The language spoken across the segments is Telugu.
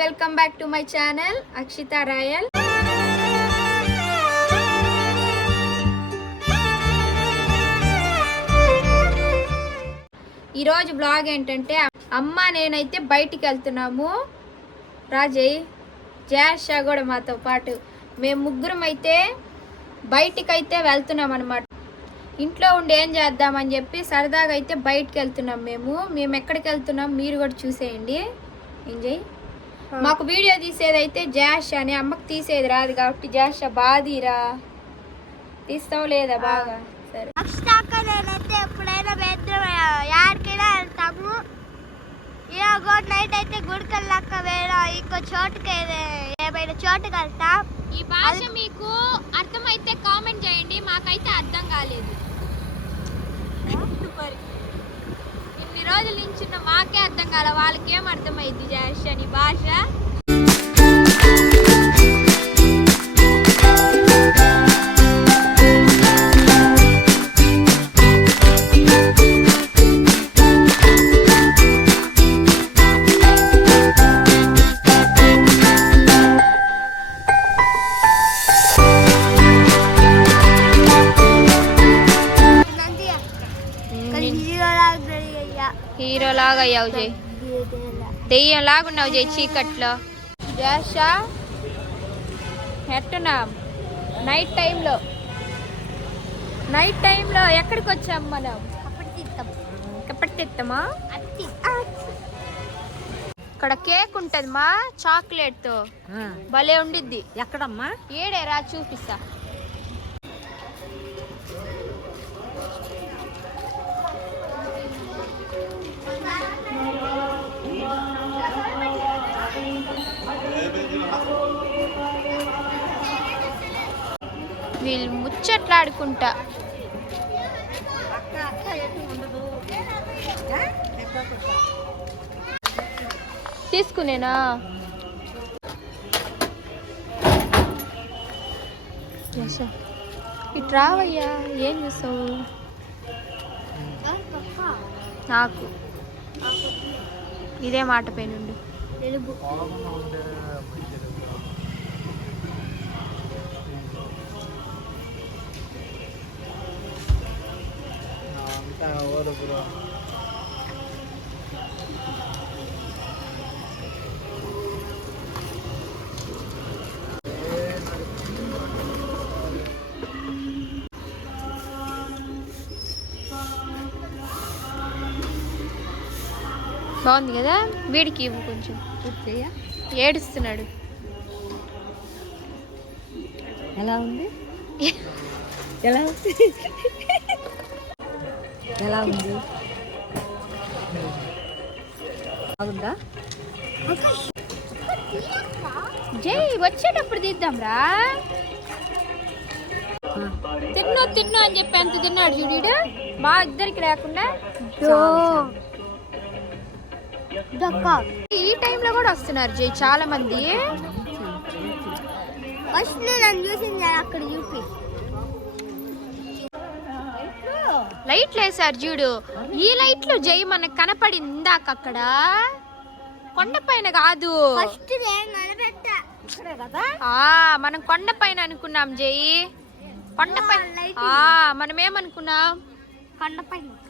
Welcome back to my channel Akshita Royal. ఈరోజు బ్లాగ్ ఏంటంటే అమ్మ నేనైతే బయటికి వెళ్తున్నాము. రాజయ్ జాషా కూడా మాతో పాటు మేము ముగ్గురం అయితే బయటికైతే వెళ్తున్నాం అనమాట. ఇంట్లో ఉండి ఏం చేద్దామని చెప్పి సరదాగా అయితే బయటికి వెళ్తున్నాం. మేము ఎక్కడికి వెళ్తున్నాం మీరు కూడా చూసేయండి, ఎంజాయ్. మాకు వీడియో తీసేదైతే జాష్ అని, అమ్మకి తీసేది రాదు కాబట్టి జాష్ బాదీరా తీస్తావు లేదా బాగా. సరే ఎప్పుడైనా యాడికైనా వెళ్తాము. నైట్ అయితే గుడికెళ్ళాక వేరే ఇంకో చోటుకి ఏమైనా చోటుకి వెళ్తాం. ఈ భాష మీకు అర్థమైతే కామెంట్ చేయండి, మాకైతే అర్థం కాలేదు. ఇన్ని రోజుల నుంచి మాకే అర్థం కాల, వాళ్ళకేం అర్థమైంది జాష్ అని భాష. హీరో లాగా అయ్యావు జై, దెయ్యం లాగున్నావు జై చీకట్లో. జాషా ఎట్టున్నా నైట్ టైంలో ఎక్కడికి వచ్చాం మనం? కప్పటిస్తామా? ఇక్కడ కేక్ ఉంటది మా, చాక్లెట్ తో భలే ఉండిద్ది. ఎక్కడమ్మా? ఏడే రా చూపిస్తా. వీళ్ళు ముచ్చట్లాడుకుంటా తీసుకునేనా? ఇటు రావయ్యా, ఏం చూస్తావు? నాకు ఇదే మాట పైనుండు. బాగుంది కదా, వీడికి ఇవ్వు కొంచెం. ఏడుస్తున్నాడు. ఎలా ఉంది? ఎలా ఉంది? ఎలా ఉంది? బాగుందా? జై వచ్చేటప్పుడు తీద్దాం రా. తిన్ను అని చెప్పి ఎంత తిన్నాడు చూడు మా ఇద్దరికి లేకుండా. ఈ టైంలో కూడా వస్తున్నారు జై చాలా మంది. అక్కడ చూపి లైట్లు వేసారు చూడు. ఈ లైట్లు జై మనకు కనపడింది అక్కడ కొండపైన కాదు, మనం కొండపైన అనుకున్నాం జై. కొండపైన మనం ఏమనుకున్నాం?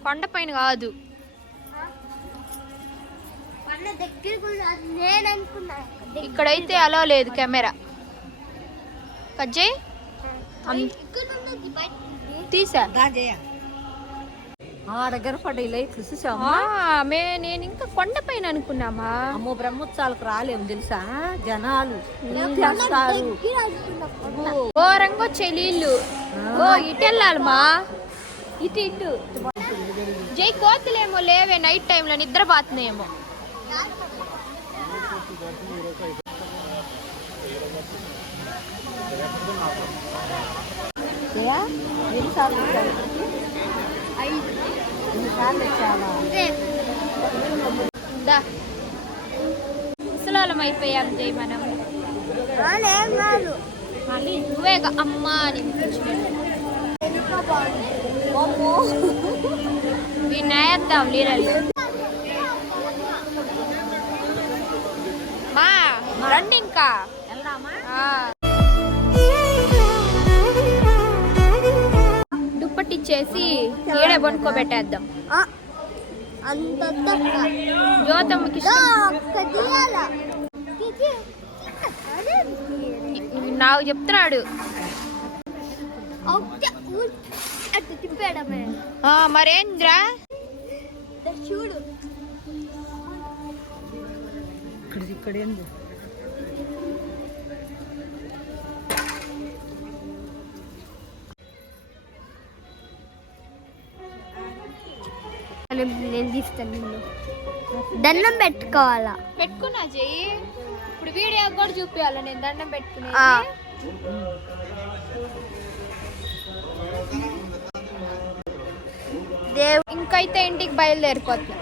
కొండపైన కాదు. ఇక్కడైతే అలా లేదు కెమెరా కజ్జయ్ తీసా. దగ్గర పడ్డాయి లైట్లు చూసావా? నేను ఇంకా కొండపైన అనుకున్నామా. అమ్మో బ్రహ్మోత్సవాలకు రాలేము తెలుసా, జనాలు చేస్తారు. ఓ రంగు చెలీళ్ళు. ఓ ఇటు వెళ్ళాలమ్మా, ఇటు జై. కోతులేమో లేవే నైట్ టైంలో నిద్రపోతున్నాయేమో. ముసలాలం అయిపోయాం జై మనం. నువ్వే అమ్మా అని వీణేద్దాం లీలలు. మా రండి ఇంకా వెళ్దామా? దుప్పటిచ్చేసి ఈడే పనుకోబెట్టేద్దాం. అంత జ్యోతమ్మకి ఇష్టం. నాకు చెప్తున్నాడు. మరేంద్రా చూడు ఇక్కడ ఏంది నేను తీస్తాను నిన్ను. దండం పెట్టుకోవాలా? పెట్టుకున్నా చెయ్యి. ఇప్పుడు వీడియో కూడా చూపించాలి నేను దండం పెట్టుకునే. ఇంకైతే ఇంటికి బయలుదేరిపోతున్నా.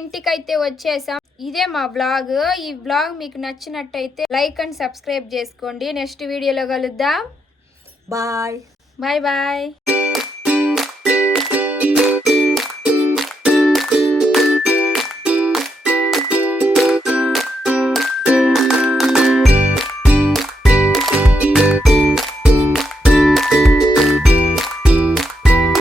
ఇంటికైతే వచ్చేసాం. ఇదే మా వ్లాగ్. ఈ వ్లాగ్ మీకు నచ్చినట్టయితే లైక్ అండ్ సబ్స్క్రైబ్ చేసుకోండి. నెక్స్ట్ వీడియోలో కలుద్దాం. Bye bye bye.